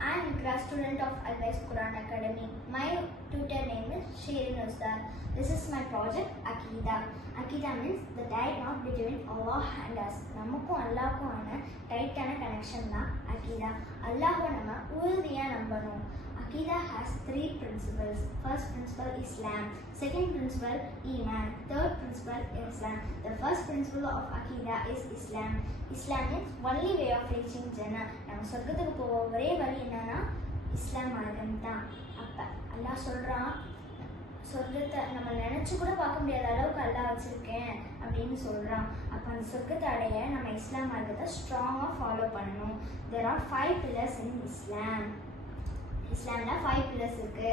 I am a grad student of Al-Wais Quran Academy. My tutor name is Shirin Ustad. This is my project Aqidah. Aqidah means the tie knot between Allah and us. நமக்கும் அல்லாஹ்க்கும் ஆன டைட்டான connection தான் Aqidah. அல்லாஹ்வை நம்ம உறுதியாக நம்பணும். Aqidah has 3 principles. First principle Islam, second principle Iman, third principle Islam. The first principle of Aqidah is Islam. Islam means only way of reaching Jannah. நம்ம சொர்க்கத்துக்கு போக ஒரே வழி என்னன்னா இஸ்லாம் மார்க்கம் தான். அப்போ அல்லாஹ் சொல்கிறான், சொர்க்கத்தை நம்ம நினச்சி கூட பார்க்க முடியாத அளவுக்கு அல்லாஹ் வச்சுருக்கேன் அப்படின்னு சொல்கிறான். அப்போ அந்த சொர்க்கத்தை அடைய நம்ம இஸ்லாம் மார்க்கத்தை ஸ்ட்ராங்காக ஃபாலோ பண்ணணும். There are 5 pillars in Islam. இஸ்லாம்ல 5 pillars இருக்கு.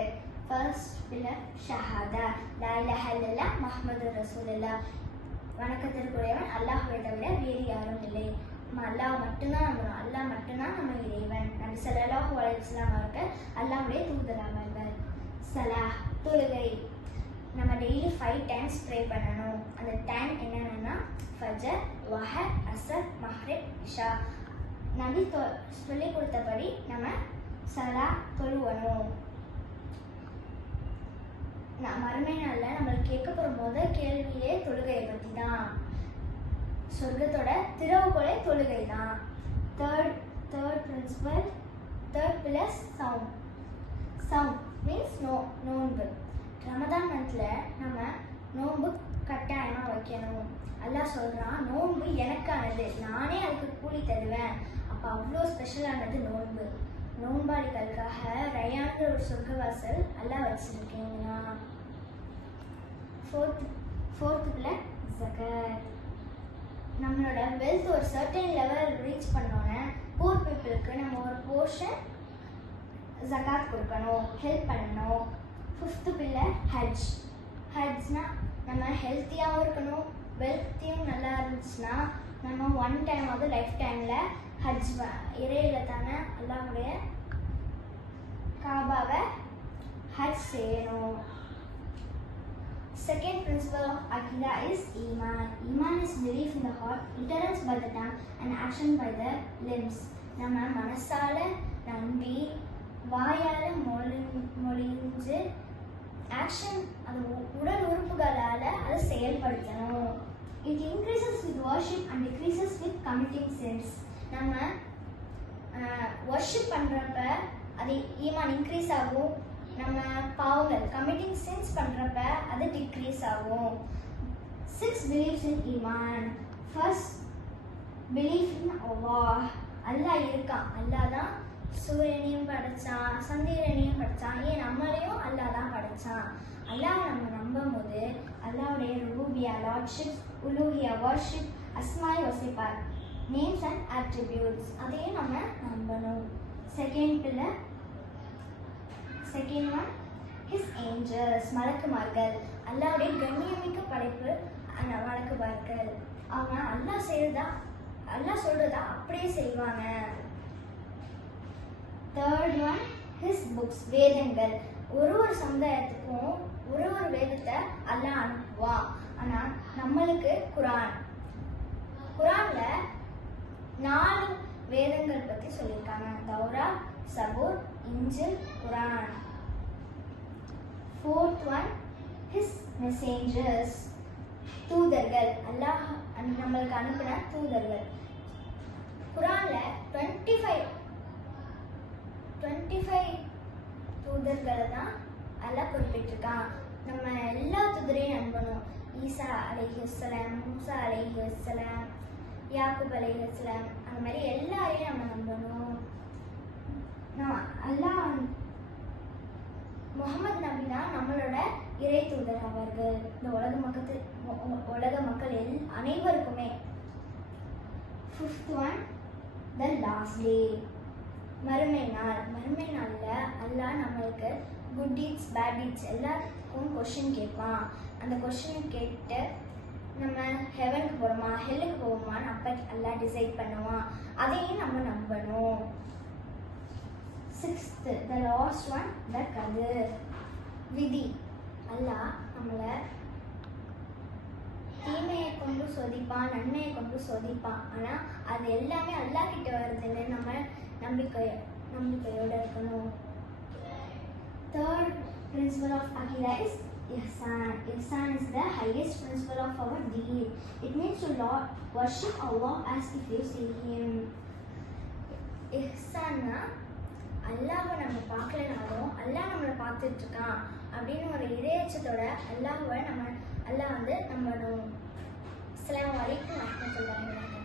First pillar ஷஹாதா, லா இலாஹா இல்லல்லாஹ் முஹம்மதுர் ரசூலுல்லாஹ், வணக்கத்திற்குரியவன் அல்லாஹ்வை தவிர வேறு யாரும் இல்லை. நம்ம அல்லாஹ் மட்டும்தான் நம்பணும். அல்லாஹ் மட்டும்தான் நம்ம இறைவன். நபி ஸல்லல்லாஹு அலைஹி வஸல்லம் அவர்கள் அல்லாஹ்வுடைய தூதராவார்கள். ஸலாஹ், தொழுகை. நம்ம டெய்லி 5 times ப்ரே பண்ணணும். அந்த டைம் என்னென்னா ஃபஜர், வஹர், அஸர், மஹ்ரிப், இஷா. நபி சொல்லி கொடுத்தபடி நம்ம சலா தொழுவணும். மறுமை நாளில் நம்மளுக்கு கேட்க போகிற முதல் கேள்வியே தொழுகையை பற்றி தான். சொர்க்கத்தோட திறவுகோலே தொழுகை தான். தேர்ட் பிரின்சிபல், தேர்ட் பில்லர் சவுண்ட். சவுண்ட் மீன்ஸ் நோன்பு. ரமதான் மந்தில் நம்ம நோன்பு கட்டாயமாக வைக்கணும். அல்லாஹ் சொல்கிறான், நோன்பு எனக்கானது, நானே அதுக்கு கூலி தருவேன். அப்போ அவ்வளோ ஸ்பெஷலானது நோன்பு. நோன்பாளிகளுக்காக ரயான்ற ஒரு சொர்க்கவாசல் எல்லாம் வச்சிருக்கீங்களா? ஃபோர்த் பில்லர் ஜகாத். நம்மளோட வெல்த் ஒரு சர்டன் லெவல் ரீச் பண்ணோன்னே பூர் பீப்புளுக்கு நம்ம ஒரு போர்ஷன் ஜகாத் கொடுக்கணும், ஹெல்ப் பண்ணணும். 5th பில்லர் ஹஜ். ஹஜ்னா நம்ம ஹெல்த்தியாகவும் இருக்கணும், வெல்த்தியும் நல்லா இருந்துச்சுன்னா நம்ம 1 time லைஃப் டைமில் ஹஜ் இறையில் தானே அல்லாஹ்வுடைய காபாவை ஹஜ் செய்யணும். Second principle of Aqidah is Iman. Iman is belief in the heart, utterance by the tongue and action by the limbs. நம்ம மனசால நம்பி வாயால மொழிஞ்சு ஆக்ஷன் அது உடல் உறுப்புகளால் அதை செயல்படுத்தணும். It increases with worship and decreases with committing sins. நம்ம worship பண்ணுறப்ப அது ஈமான் இன்க்ரீஸ் ஆகும். நம்ம பாவங்கள் கமிட்டிங் சின்ஸ் பண்ணுறப்ப அது டிக்ரீஸ் ஆகும். 6 beliefs in ஈமான். ஃபர்ஸ்ட் பிலீஃப் இன் அல்லாஹ். அல்லாஹ் இருக்கான். அல்லாஹ் தான் சூரியனையும் படைச்சான், சந்திரனையும் படைச்சான், ஏன் நம்மளையும் அல்லாஹ் தான் படைச்சான். அல்லாஹ் நம்ம நம்பும் போது அல்லாஹ்வுடைய ருபூபியா லார்ட்ஷிப், உலூஹியா வர்ஷிப், அஸ்மாய் வசிஃபாத் நேம்ஸ் அண்ட் அட்ரிபியூட்ஸ் அதையும் நம்ம நம்பணும். Second pillar, second one his angels, மலக்குமார்கள். அல்லாஹ்வுடைய கண்ணியமிக்க படைப்பு அந்த மலக்குமார்கள். அவங்க அல்லாஹ் சொல்றதா அப்படியே செய்வாங்க. தேர்ட் ஒன் ஹிஸ் புக்ஸ், வேதங்கள். ஒரு சமுதாயத்துக்கும் ஒரு வேதத்தை அல்லாஹ் அனுப்புவான். ஆனால் நம்மளுக்கு குரான்ல 4 வேதங்கள் பற்றி சொல்லியிருக்காங்க. தௌரா, சபூர், இஞ்சில், குரான். ஃபோர்த் ஒன் ஹிஸ் மெசேஞ்சர்ஸ், தூதர்கள். அல்லாஹ் நம்மளுக்கு அனுப்பின தூதர்கள். குரான்ல 25 தூதர்களை தான் அல்லாஹ் குறிப்பிட்டிருக்கான். நம்ம எல்லா தூதரையும் நம்பணும். ஈசா அலைஹிஸ்ஸலாம், மூசா அலைஹிஸ்ஸலாம், யாக்கூப் அலைஹிஸ்ஸலாம், அந்த மாதிரி எல்லாரையும் நம்ம நம்பணும். அல்லாஹ் முஹம்மது நபி தான் நம்மளோட இறை தூதர் அவர்கள். இந்த உலக மக்கள் அனைவருக்குமே. 5th one the last day, மறுமை நாளில் அல்லாஹ் நம்மளுக்கு குட் டீட்ஸ் பேட் டீட்ஸ் எல்லாத்துக்கும் கொஷின் கேட்பான். அந்த கொஷின் கேட்டு நம்ம ஹெவனுக்கு போகிறோமா ஹெல்லுக்கு போவோமான்னு அப்போ எல்லாம் டிசைட் பண்ணுவான். அதையும் நம்ம நம்பணும். 6th த லாஸ்ட் ஒன் த கதிர், விதி. அல்லாஹ் நம்மளை தீமையை கொண்டு சோதிப்பான், நன்மையை கொண்டு சோதிப்பான். ஆனால் அது எல்லாமே அல்லாஹ் கிட்ட வருதுன்னு நம்ம நம்பிக்கையோடு இருக்கணும். Third principle of Akida is Ihsan. Ihsan is the highest principle of our deen. It means to worship Allah as if you see Him. Ihsanna அல்லாஹ்வை நம்ம பார்க்கலனாலும் அல்லாஹ் நம்மளை பார்த்துட்டு இருக்கான் அப்படின்னு ஒரு இதயச்சத்தோட அல்லாஹ் வந்து நம்பணும். அஸ்ஸலாமு அலைக்கும் வரஹ்மத்துல்லாஹி வபரகாத்துஹு.